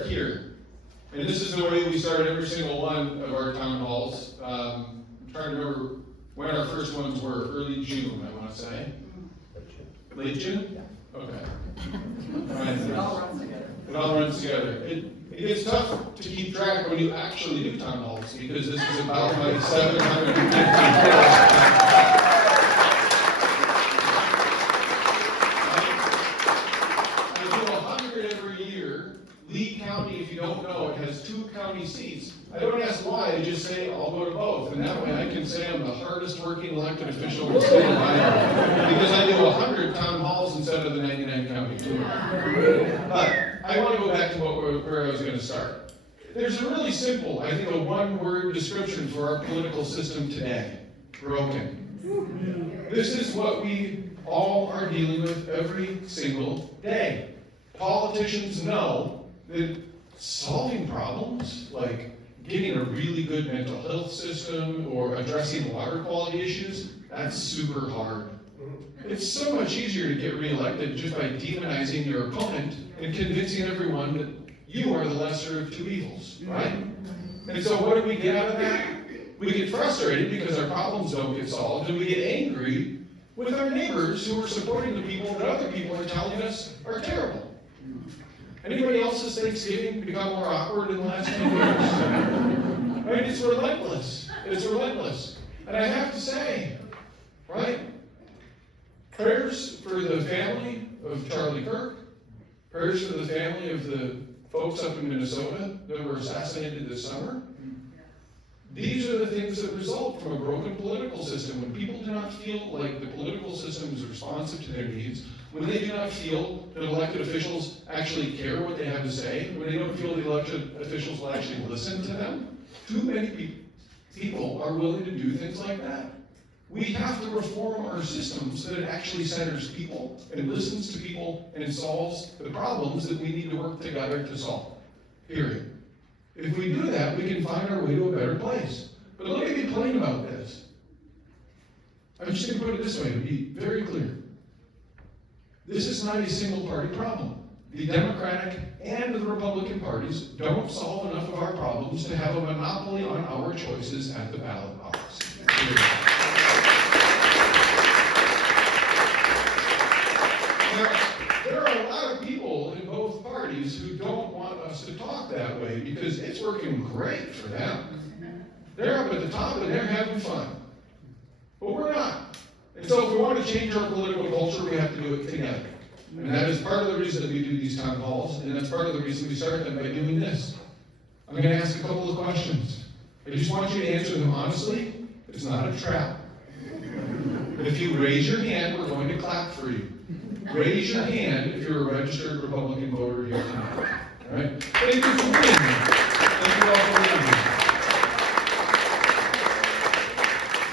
start here. And this is the way we start every single one of our town halls. I'm trying to remember when our first ones were, early June, I want to say. Late June? Yeah. Okay. It all runs together. It all runs together. It gets tough to keep track when you actually do town halls, because this is about my 750th. Lee County, if you don't know, it has 2 county seats. I don't ask why, I just say I'll go to both. And that way I can say I'm the hardest working elected official in the state of Iowa. Because I do 100 town halls instead of the 99 county tour. But I want to go back to where I was going to start. There's a really simple, I think a one-word description for our political system today. Broken. This is what we all are dealing with every single day. Politicians know that solving problems like getting a really good mental health system or addressing water quality issues, that's super hard. It's so much easier to get reelected just by demonizing your opponent and convincing everyone that you are the lesser of 2 evils, right? And so what do we get out of that? We get frustrated because our problems don't get solved, and we get angry with our neighbors who are supporting the people that other people are telling us are terrible. Anybody else's Thanksgiving become more awkward in the last 10 years? Right? It's relentless. It's relentless. And I have to say, right? Prayers for the family of Charlie Kirk. Prayers for the family of the folks up in Minnesota that were assassinated this summer. These are the things that result from a broken political system. When people do not feel like the political system is responsive to their needs, when they do not feel that elected officials actually care what they have to say, when they don't feel the elected officials will actually listen to them, too many people are willing to do things like that. We have to reform our system so that it actually centers people and listens to people and solves the problems that we need to work together to solve. Period. If we do that, we can find our way to a better place. But let me be plain about this. I'm just going to put it this way to be very clear. This is not a single party problem. The Democratic and the Republican parties don't solve enough of our problems to have a monopoly on our choices at the ballot box. Now, there are a lot of people in both parties who don't want us to talk that way because it's working great for them. They're up at the top and they're having fun. But we're not. And so if we want to change our political culture, we have to do it together. And that is part of the reason that we do these town halls, and that's part of the reason we start them by doing this. I'm going to ask a couple of questions. I just want you to answer them honestly. It's not a trap. But if you raise your hand, we're going to clap for you. Raise your hand if you're a registered Republican voter here tonight. All right? Thank you for being here. Thank you all for being here.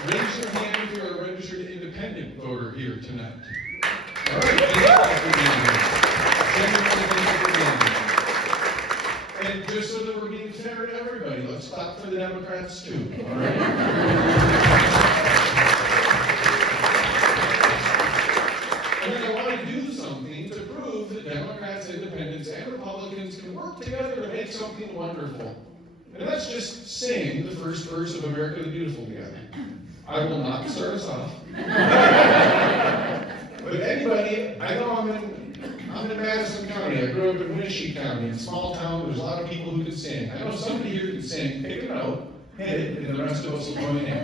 Raise your hand if you're a registered independent voter here tonight. All right. Thank you all for being here. Thank you for being here. And just so that we're being fair to everybody, let's clap for the Democrats too. All right? Democrats, independents, and Republicans can work together to make something wonderful. And let's just sing the first verse of America the Beautiful together. I will not start us off. But anybody, I know I'm in Madison County. I grew up in Winterset County, in a small town. There's a lot of people who can sing. I know somebody here can sing. Pick a note, hit it, and the rest of us will join in.